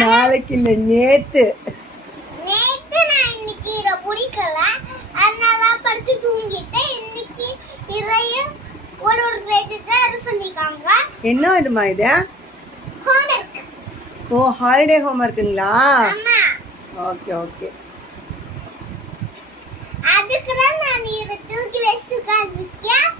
நாளைக்கு இல்ல நேத்து நான் இன்னைக்கு இதை பிடிக்கல, அதனால படுத்து தூங்கிட்டேன். இன்னைக்கு இதையும் ஒரு பேஜ் தான் சொல்லிருக்காங்க. என்ன இதுமா இது? ஹோம்வொர்க். ஓ, ஹாலிடே ஹோம்வொர்க்குங்களா? ஆமா. Okay okay. அதுக்கு தான் நான் இதை தூக்கி வச்சுட்டு உட்கார்ந்திருக்கேன்.